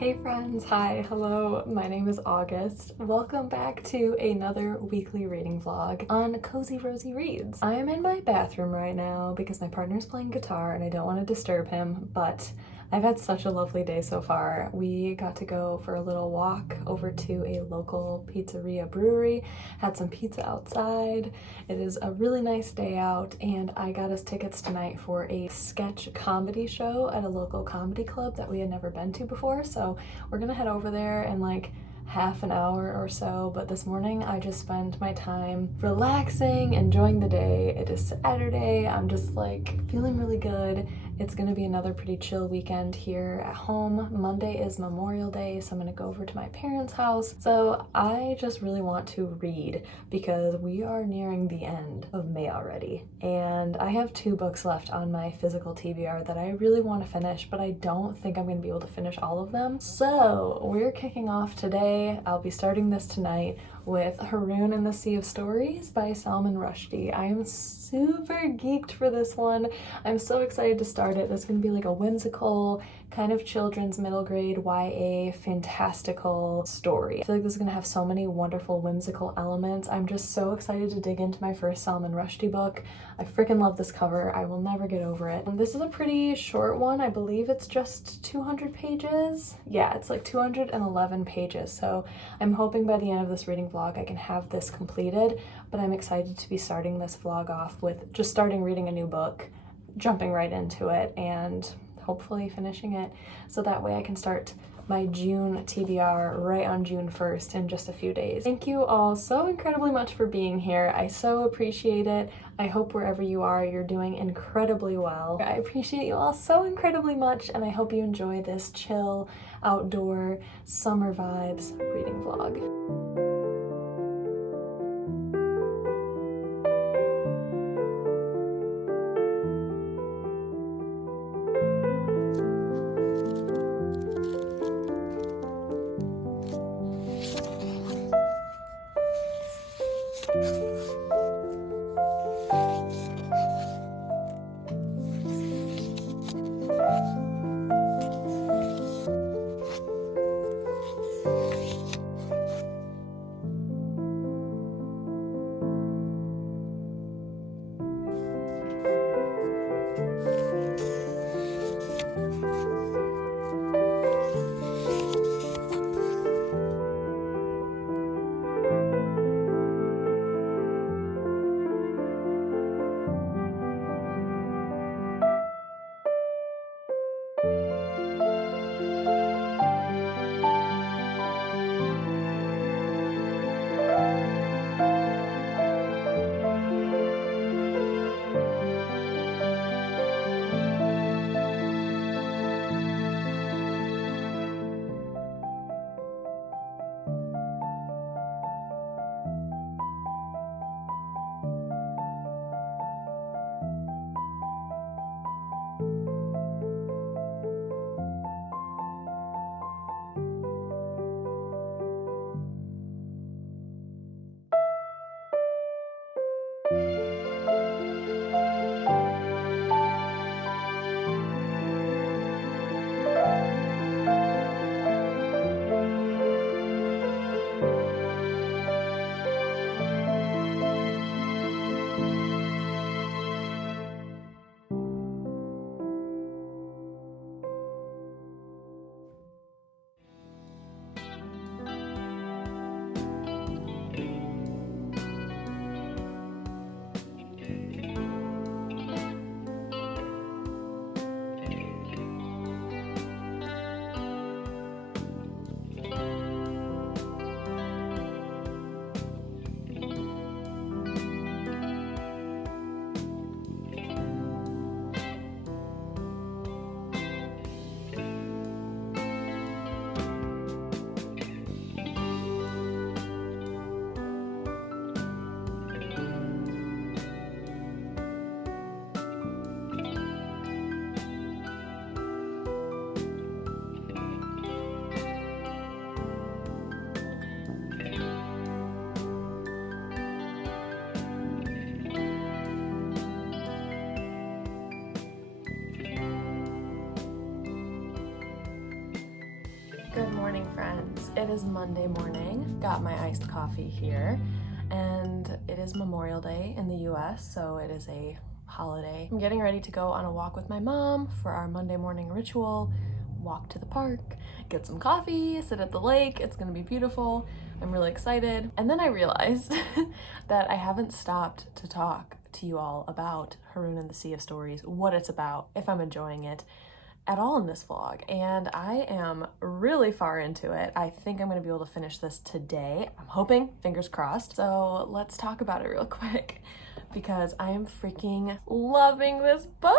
Hey friends, hi, hello, my name is August. Welcome back to another weekly reading vlog on Cozy Rosy Reads. I am in my bathroom right now because my partner's playing guitar and I don't want to disturb him, but I've had such a lovely day so far. We got to go for a little walk over to a local pizzeria brewery, had some pizza outside. It is a really nice day out and I got us tickets tonight for a sketch comedy show at a local comedy club that we had never been to before. So we're gonna head over there in like half an hour or so, but this morning I just spent my time relaxing, enjoying the day. It is Saturday. I'm just like feeling really good. It's gonna be another pretty chill weekend here at home. Monday is Memorial Day, so I'm gonna go over to my parents' house. So I just really want to read because we are nearing the end of May already. And I have 2 books left on my physical TBR that I really want to finish, but I don't think I'm gonna be able to finish all of them. So we're kicking off today. I'll be starting this tonight with Haroun and the Sea of Stories by Salman Rushdie. I am super geeked for this one. I'm so excited to start it. It's gonna be like a whimsical, kind of children's middle grade YA fantastical story. I feel like this is gonna have so many wonderful whimsical elements. I'm just so excited to dig into my first Salman Rushdie book. I freaking love this cover. I will never get over it. This is a pretty short one. I believe it's just 200 pages. Yeah, it's like 211 pages. So I'm hoping by the end of this reading vlog I can have this completed, but I'm excited to be starting this vlog off with just starting reading a new book, jumping right into it, and hopefully finishing it so that way I can start my June TBR right on June 1st in just a few days. Thank you all so incredibly much for being here. I so appreciate it. I hope wherever you are, you're doing incredibly well. I appreciate you all so incredibly much, and I hope you enjoy this chill, outdoor, summer vibes reading vlog. Good morning, friends. It is Monday morning. Got my iced coffee here, and it is Memorial Day in the US, so it is a holiday. I'm getting ready to go on a walk with my mom for our Monday morning ritual. Walk to the park, get some coffee, sit at the lake. It's gonna be beautiful. I'm really excited. And then I realized that I haven't stopped to talk to you all about Haroun and the Sea of Stories, what it's about, if I'm enjoying it at all in this vlog, and I am really far into it. I think I'm gonna be able to finish this today. I'm hoping, fingers crossed. So let's talk about it real quick because I am freaking loving this book.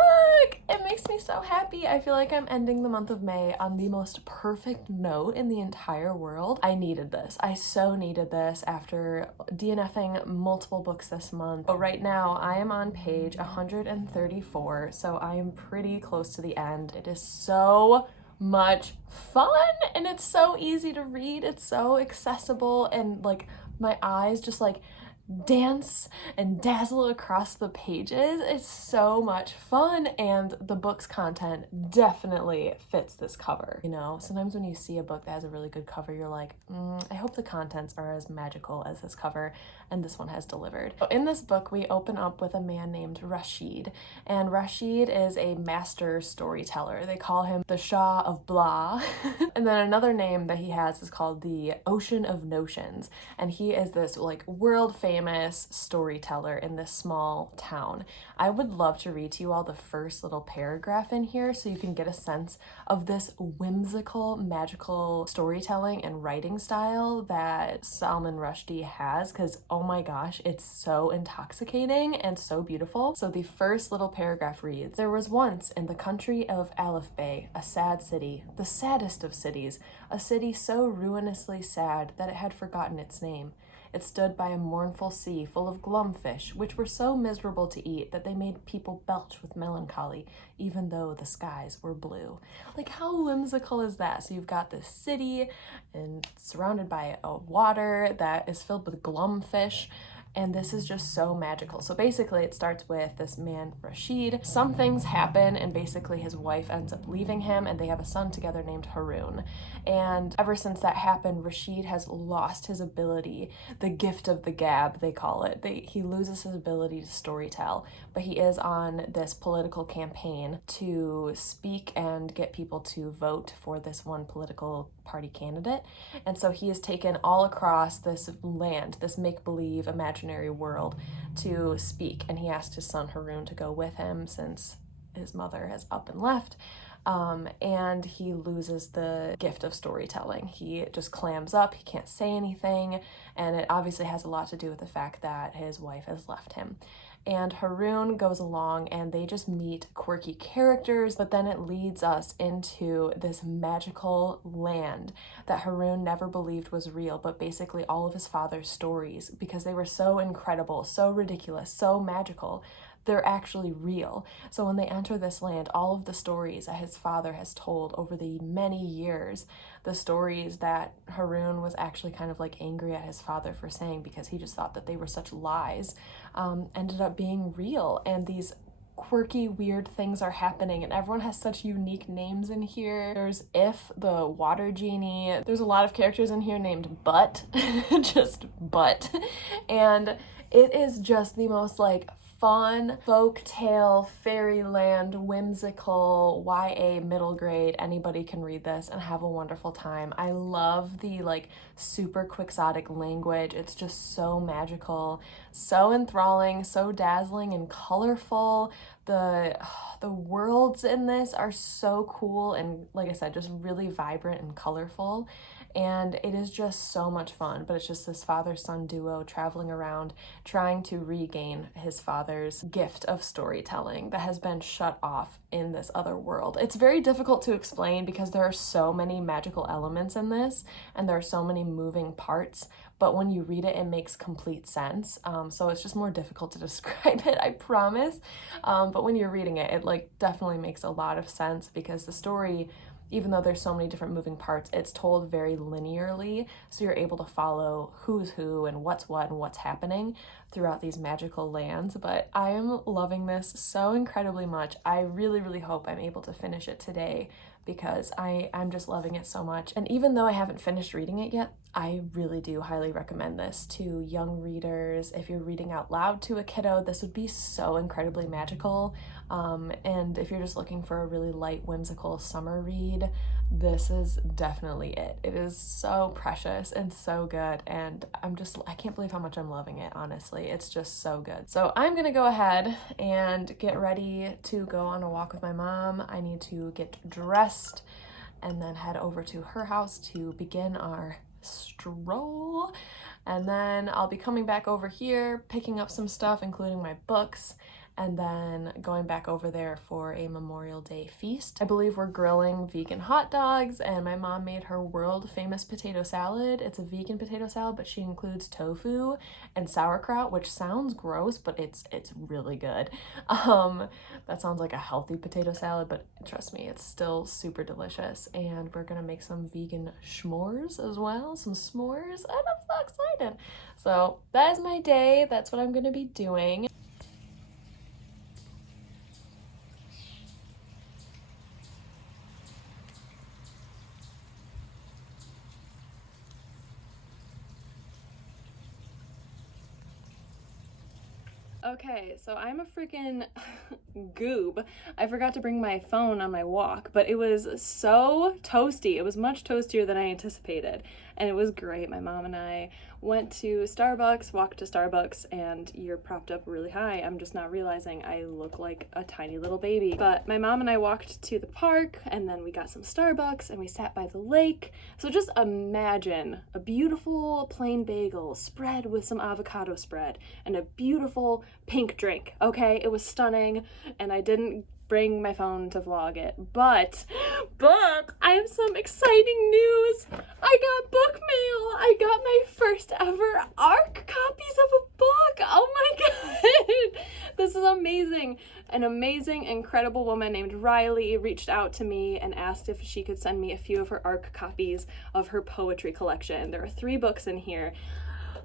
It makes me so happy. I feel like I'm ending the month of May on the most perfect note in the entire world. I needed this. I so needed this after DNFing multiple books this month. But right now I am on page 134, so I am pretty close to the end. It is so much fun and it's so easy to read. It's so accessible and like my eyes just like dance and dazzle across the pages. It's so much fun, and the book's content definitely fits this cover. You know, sometimes when you see a book that has a really good cover, you're like, I hope the contents are as magical as this cover, and this one has delivered. So in this book, we open up with a man named Rushdie, and Rushdie is a master storyteller. They call him the Shah of Blah, and then another name that he has is called the Ocean of Notions, and he is this like world famous storyteller in this small town. I would love to read to you all the first little paragraph in here so you can get a sense of this whimsical, magical storytelling and writing style that Salman Rushdie has, because oh my gosh, it's so intoxicating and so beautiful. So the first little paragraph reads, "There was once in the country of Aleph Bay a sad city, the saddest of cities, a city so ruinously sad that it had forgotten its name. It stood by a mournful sea full of glumfish, which were so miserable to eat that they made people belch with melancholy, even though the skies were blue." Like, how whimsical is that? So you've got this city and surrounded by a water that is filled with glumfish, and this is just so magical. So basically it starts with this man, Rashid. Some things happen and basically his wife ends up leaving him and they have a son together named Haroun. And ever since that happened, Rashid has lost his ability, the gift of the gab, they call it. He loses his ability to storytell, but he is on this political campaign to speak and get people to vote for this one political party candidate. And so he is taken all across this land, this make-believe imaginary world, to speak, and he asked his son Haroun to go with him since his mother has up and left. And he loses the gift of storytelling. He just clams up, he can't say anything, and it obviously has a lot to do with the fact that his wife has left him. And Haroun goes along and they just meet quirky characters, but then it leads us into this magical land that Haroun never believed was real, but basically all of his father's stories, because they were so incredible, so ridiculous, so magical, they're actually real. So when they enter this land, all of the stories that his father has told over the many years, the stories that Haroun was actually kind of like angry at his father for saying because he just thought that they were such lies, ended up being real. And these quirky, weird things are happening, and everyone has such unique names in here. There's If, the water genie. There's a lot of characters in here named Butt, just Butt. And it is just the most like fun, folktale, fairyland, whimsical, YA middle grade. Anybody can read this and have a wonderful time. I love the like super quixotic language. It's just so magical, so enthralling, so dazzling and colorful. The worlds in this are so cool and, like I said, just really vibrant and colorful. And it is just so much fun, but it's just this father-son duo traveling around trying to regain his father's gift of storytelling that has been shut off in this other world. It's very difficult to explain because there are so many magical elements in this and there are so many moving parts, but when you read it, it makes complete sense. So it's just more difficult to describe it, I promise. But when you're reading it, it like definitely makes a lot of sense because the story, even though there's so many different moving parts, it's told very linearly, so you're able to follow who's who and what's what and what's happening throughout these magical lands, but I am loving this so incredibly much. I really, really hope I'm able to finish it today because I'm just loving it so much. And even though I haven't finished reading it yet, I really do highly recommend this to young readers. If you're reading out loud to a kiddo, this would be so incredibly magical. And if you're just looking for a really light, whimsical summer read, this is definitely it. It is so precious and so good, and I can't believe how much I'm loving it, honestly. It's just so good. So I'm gonna go ahead and get ready to go on a walk with my mom. I need to get dressed and then head over to her house to begin our stroll. And then I'll be coming back over here, picking up some stuff, including my books, and then going back over there for a Memorial Day feast. I believe we're grilling vegan hot dogs, and my mom made her world famous potato salad. It's a vegan potato salad, but she includes tofu and sauerkraut, which sounds gross, but it's really good. That sounds like a healthy potato salad, but trust me, it's still super delicious. And we're gonna make some vegan s'mores as well, some s'mores, and I'm so excited. So that is my day. That's what I'm gonna be doing. Okay, so I'm a freaking goob. I forgot to bring my phone on my walk, but it was so toasty. It was much toastier than I anticipated, and it was great. My mom and I went to Starbucks, walked to Starbucks, and you're propped up really high. I'm just not realizing I look like a tiny little baby. But my mom and I walked to the park, and then we got some Starbucks, and we sat by the lake. So just imagine a beautiful plain bagel spread with some avocado spread and a beautiful pink drink. Okay, it was stunning, and I didn't bring my phone to vlog it, but I have some exciting news. I got book mail. I got my first ever ARC copies of a book. Oh my god, this is amazing. An amazing, incredible woman named Rhiley reached out to me and asked if she could send me a few of her ARC copies of her poetry collection. There are 3 books in here.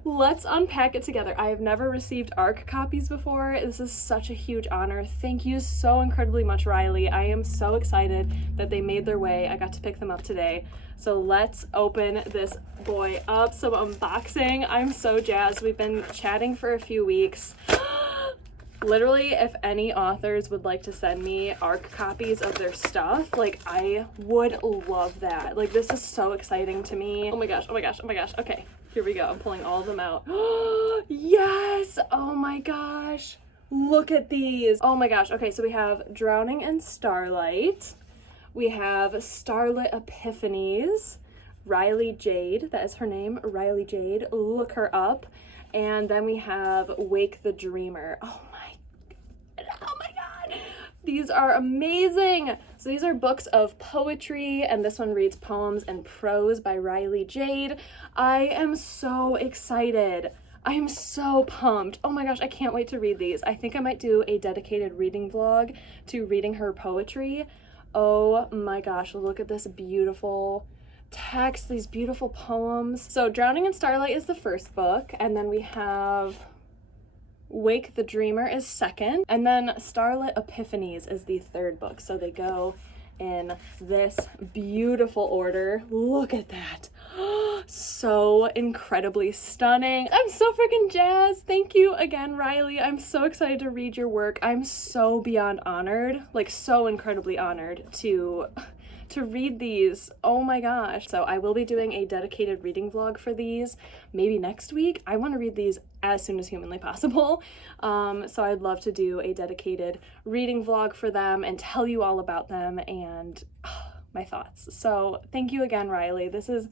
Let's unpack it together. I have never received ARC copies before. This is such a huge honor. Thank you so incredibly much, Rhiley. I am so excited that they made their way. I got to pick them up today. So let's open this boy up. Some unboxing. I'm so jazzed. We've been chatting for a few weeks. Literally, if any authors would like to send me ARC copies of their stuff, like, I would love that. Like, this is so exciting to me. Oh my gosh, oh my gosh, oh my gosh. Okay, here we go. I'm pulling all of them out. Yes! Oh my gosh. Look at these. Oh my gosh. Okay, so we have Drowning and Starlight. We have Starlit Epiphanies. Rhiley Jade, that is her name, Rhiley Jade. Look her up. And then we have Wake the Dreamer. Oh my god, these are amazing. So these are books of poetry, and this one reads Poems and Prose by Rhiley Jade. I am so excited. I am so pumped. Oh my gosh, I can't wait to read these. I think I might do a dedicated reading vlog to reading her poetry. Oh my gosh, look at this beautiful text, these beautiful poems. So Drowning in Starlight is the first book, and then we have Wake the Dreamer is second, and then Starlit Epiphanies is the third book. So they go in this beautiful order. Look at that. So incredibly stunning. I'm so freaking jazzed. Thank you again, Rhiley. I'm so excited to read your work. I'm so beyond honored, like so incredibly honored to read these. Oh my gosh. So I will be doing a dedicated reading vlog for these maybe next week. I want to read these as soon as humanly possible. So I'd love to do a dedicated reading vlog for them and tell you all about them and my thoughts. So thank you again, Rhiley. This is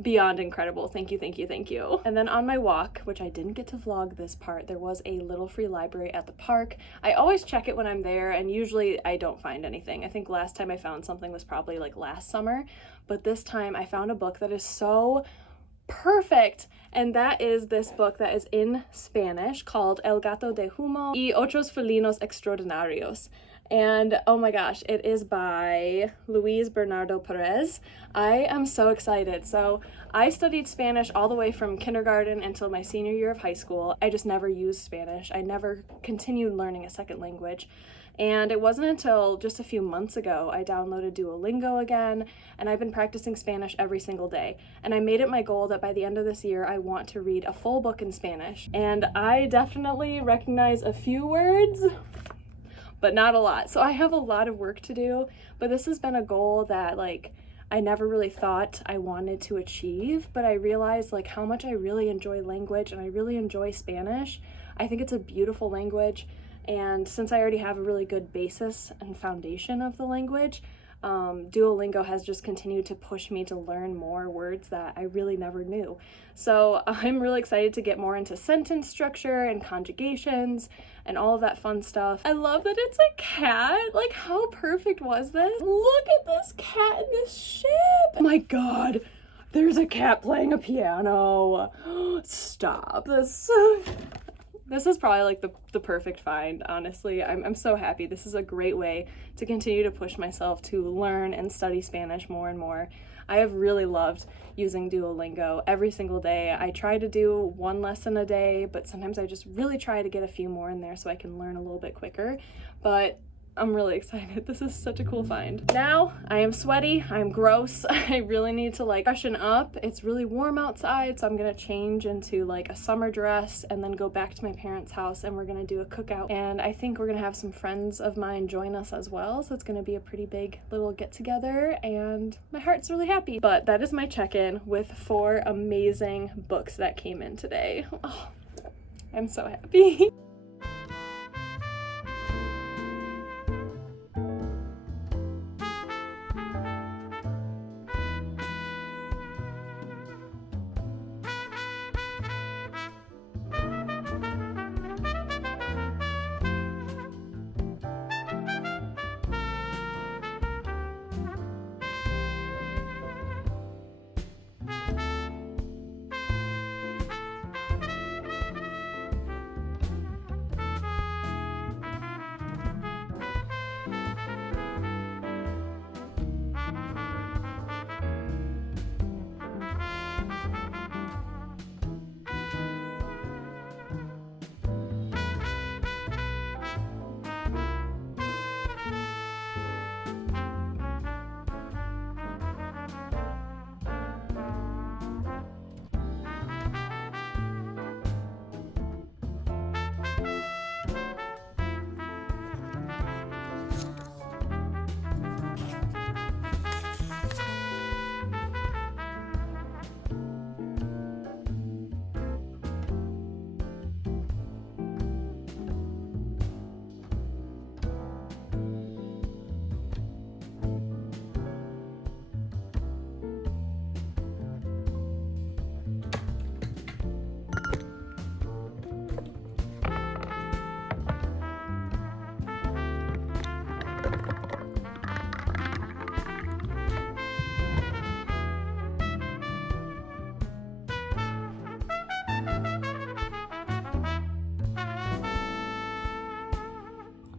beyond incredible. Thank you, thank you, thank you. And then on my walk, which I didn't get to vlog this part, there was a little free library at the park. I always check it when I'm there, and usually I don't find anything. I think last time I found something was probably like last summer, but this time I found a book that is so perfect, and that is this book that is in Spanish called El Gato de Humo y Otros Felinos Extraordinarios. And oh my gosh, it is by Bernardo Perez. I am so excited. So I studied Spanish all the way from kindergarten until my senior year of high school. I just never used Spanish. I never continued learning a second language. And it wasn't until just a few months ago I downloaded Duolingo again, and I've been practicing Spanish every single day. And I made it my goal that by the end of this year I want to read a full book in Spanish. And I definitely recognize a few words, but not a lot. So I have a lot of work to do, but this has been a goal that like I never really thought I wanted to achieve, but I realized like how much I really enjoy language, and I really enjoy Spanish. I think it's a beautiful language, and since I already have a really good basis and foundation of the language, Duolingo has just continued to push me to learn more words that I really never knew. So I'm really excited to get more into sentence structure and conjugations and all of that fun stuff. I love that it's a cat. Like, how perfect was this? Look at this cat in this ship. Oh my god, there's a cat playing a piano. Stop. This is probably like the perfect find, honestly. I'm so happy. This is a great way to continue to push myself to learn and study Spanish more and more. I have really loved using Duolingo every single day. I try to do one lesson a day, but sometimes I just really try to get a few more in there so I can learn a little bit quicker. But I'm really excited. This is such a cool find. Now, I am sweaty, I'm gross. I really need to like freshen up. It's really warm outside, so I'm gonna change into like a summer dress and then go back to my parents' house, and we're gonna do a cookout. And I think we're gonna have some friends of mine join us as well, so it's gonna be a pretty big little get together, and my heart's really happy. But that is my check-in with 4 amazing books that came in today. Oh, I'm so happy.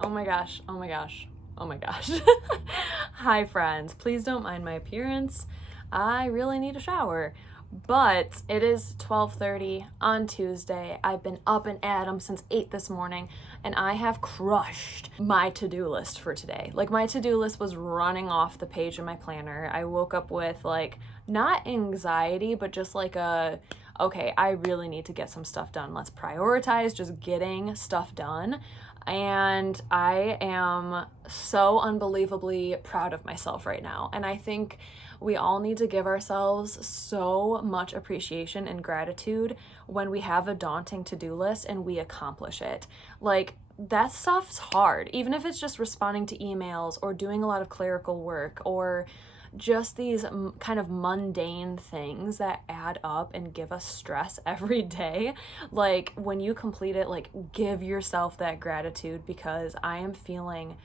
Oh my gosh, oh my gosh, oh my gosh. Hi friends, please don't mind my appearance. I really need a shower. But it is 12:30 on Tuesday. I've been up and at 'em since 8 this morning, and I have crushed my to-do list for today. Like, my to-do list was running off the page in my planner. I woke up with like, not anxiety, but just like okay, I really need to get some stuff done. Let's prioritize just getting stuff done. And I am so unbelievably proud of myself right now. And I think we all need to give ourselves so much appreciation and gratitude when we have a daunting to-do list and we accomplish it. Like, that stuff's hard, even if it's just responding to emails or doing a lot of clerical work or just these kind of mundane things that add up and give us stress every day. Like, when you complete it, like, give yourself that gratitude, because I am feeling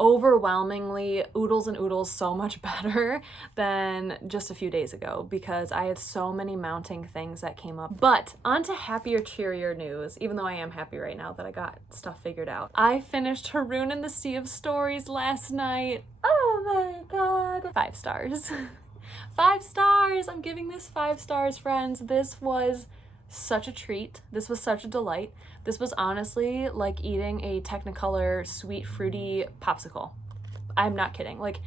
overwhelmingly oodles and oodles so much better than just a few days ago because I had so many mounting things that came up. But on to happier, cheerier news, even though I am happy right now that I got stuff figured out. I finished Haroun and the Sea of Stories last night. Oh my god. 5 stars. 5 stars! I'm giving this 5 stars, friends. This was such a treat. This was such a delight. This was honestly like eating a Technicolor sweet fruity popsicle. I'm not kidding. Like,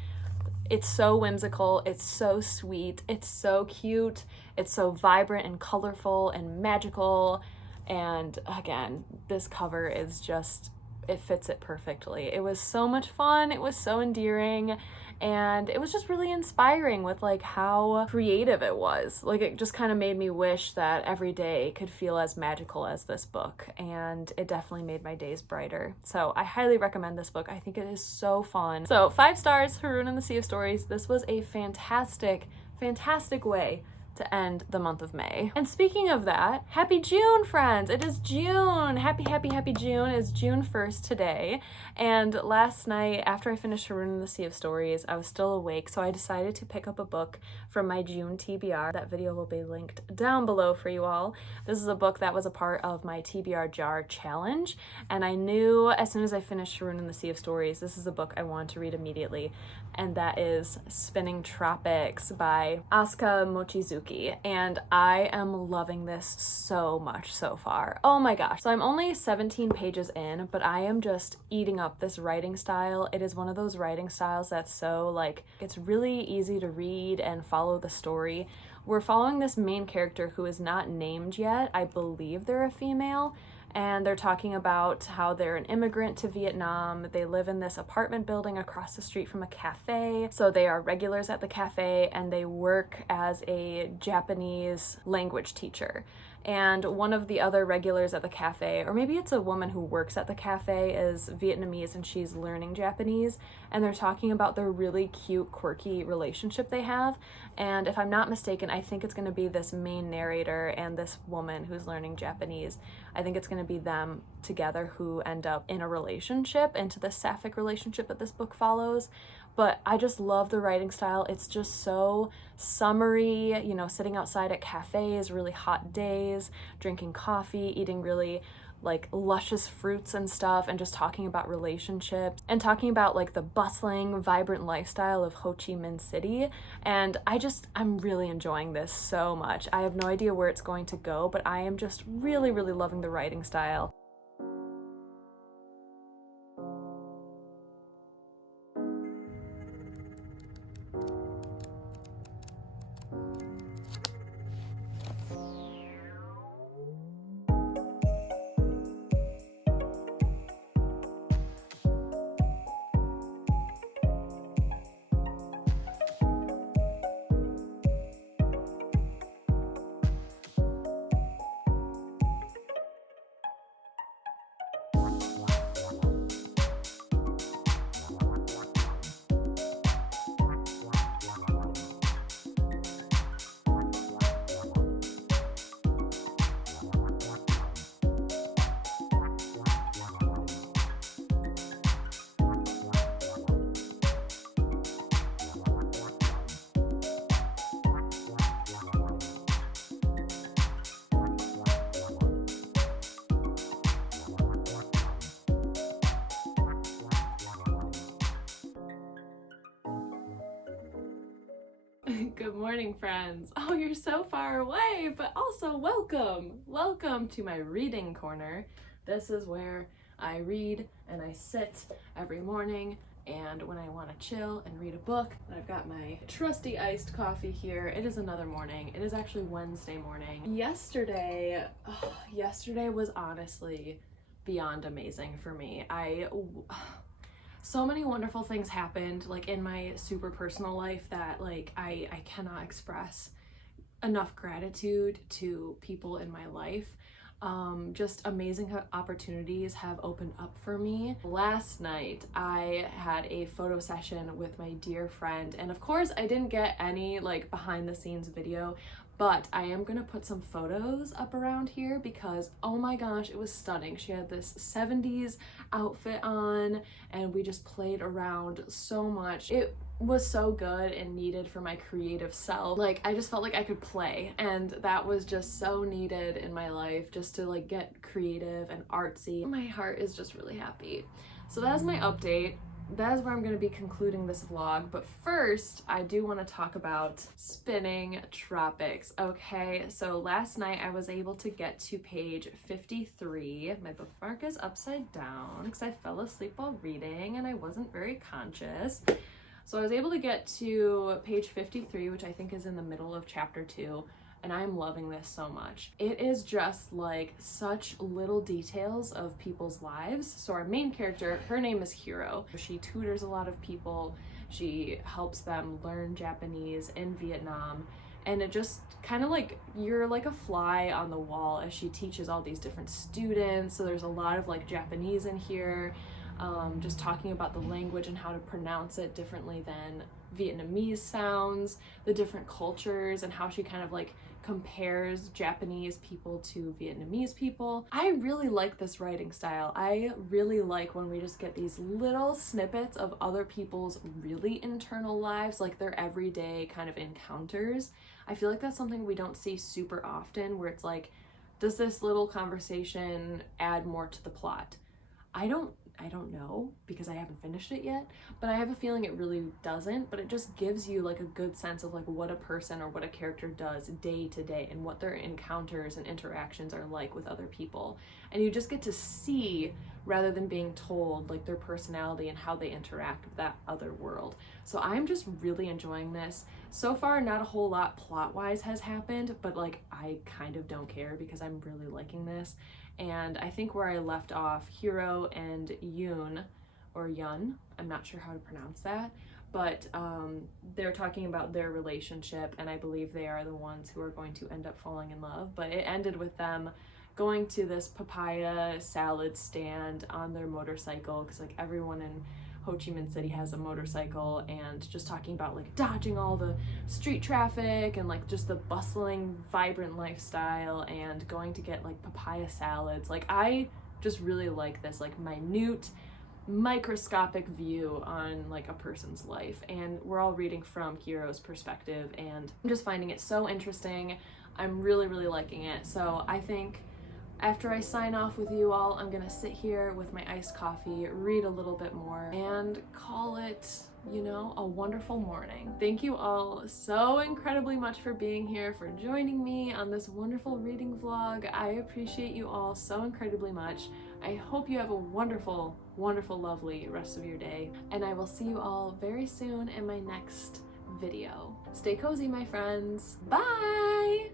it's so whimsical, it's so sweet, it's so cute, it's so vibrant and colorful and magical. And again, this cover is just, it fits it perfectly. It was so much fun, it was so endearing, and it was just really inspiring with like how creative it was. Like, it just kind of made me wish that every day could feel as magical as this book, and it definitely made my days brighter. So I highly recommend this book. I think it is so fun. So 5 stars, Haroun and the Sea of Stories. This was a fantastic, fantastic way to end the month of May. And speaking of that, happy June, friends! It is June! Happy, happy, happy June. It's June 1st today. And last night, after I finished Haroun and the Sea of Stories, I was still awake, so I decided to pick up a book from my June TBR. That video will be linked down below for you all. This is a book that was a part of my TBR jar challenge, and I knew as soon as I finished Haroun and the Sea of Stories, this is a book I wanted to read immediately, and that is Spinning Tropics by Aska Mochizuki, and I am loving this so much so far. Oh my gosh. So I'm only 17 pages in, but I am just eating up this writing style. It is one of those writing styles that's so like, it's really easy to read and follow the story. We're following this main character who is not named yet. I believe they're a female, and they're talking about how they're an immigrant to Vietnam. They live in this apartment building across the street from a cafe. So they are regulars at the cafe, and they work as a Japanese language teacher. And one of the other regulars at the cafe, or maybe it's a woman who works at the cafe, is Vietnamese and she's learning Japanese. And they're talking about their really cute, quirky relationship they have. And if I'm not mistaken, I think it's going to be this main narrator and this woman who's learning Japanese. I think it's going to be them together who end up in a relationship, into the sapphic relationship that this book follows. But I just love the writing style. It's just so summery, you know, sitting outside at cafes, really hot days, drinking coffee, eating really like luscious fruits and stuff, and just talking about relationships and talking about like the bustling, vibrant lifestyle of Ho Chi Minh City. And I'm really enjoying this so much. I have no idea where it's going to go, but I am just really, really loving the writing style. Good morning, friends. Oh, you're so far away, but also welcome. Welcome to my reading corner. This is where I read and I sit every morning, and when I want to chill and read a book. I've got my trusty iced coffee here. It is another morning. It is actually Wednesday morning. Yesterday was honestly beyond amazing for me. So many wonderful things happened like in my super personal life that like I cannot express enough gratitude to people in my life. Just amazing opportunities have opened up for me. Last night I had a photo session with my dear friend, and of course I didn't get any like behind the scenes video, but I am gonna put some photos up around here because oh my gosh, it was stunning. She had this 70s outfit on and we just played around so much. It was so good and needed for my creative self. Like, I just felt like I could play, and that was just so needed in my life, just to like get creative and artsy. My heart is just really happy. So that's my update. That is where I'm going to be concluding this vlog, but first I do want to talk about spinning Tropics. Okay, so last night I was able to get to page 53. My bookmark is upside down because I fell asleep while reading and I wasn't very conscious. So I was able to get to page 53, which I think is in the middle of chapter 2, and I'm loving this so much. It is just like such little details of people's lives. So our main character, her name is Hiro. She tutors a lot of people. She helps them learn Japanese in Vietnam. And it just kind of like, you're like a fly on the wall as she teaches all these different students. So there's a lot of like Japanese in here. Just talking about the language and how to pronounce it differently than Vietnamese sounds, the different cultures, and how she kind of like compares Japanese people to Vietnamese people. I really like this writing style. I really like when we just get these little snippets of other people's really internal lives, like their everyday kind of encounters. I feel like that's something we don't see super often, where it's like, does this little conversation add more to the plot? I don't know because I haven't finished it yet, but I have a feeling it really doesn't, but it just gives you like a good sense of like what a person or what a character does day to day and what their encounters and interactions are like with other people. And you just get to see, rather than being told, like their personality and how they interact with that other world. So I'm just really enjoying this. So far, not a whole lot plot-wise has happened, but like I kind of don't care because I'm really liking this. And I think where I left off, Hiro and Yoon, or Yun, I'm not sure how to pronounce that, but they're talking about their relationship, and I believe they are the ones who are going to end up falling in love. But it ended with them going to this papaya salad stand on their motorcycle, because like everyone in Ho Chi Minh City has a motorcycle, and just talking about like dodging all the street traffic and like just the bustling, vibrant lifestyle, and going to get like papaya salads. Like I just really like this like minute, microscopic view on like a person's life, and we're all reading from Hiro's perspective, and I'm just finding it so interesting. I'm really liking it. So I think after I sign off with you all, I'm gonna sit here with my iced coffee, read a little bit more, and call it, you know, a wonderful morning. Thank you all so incredibly much for being here, for joining me on this wonderful reading vlog. I appreciate you all so incredibly much. I hope you have a wonderful, lovely rest of your day, and I will see you all very soon in my next video. Stay cozy, my friends. Bye!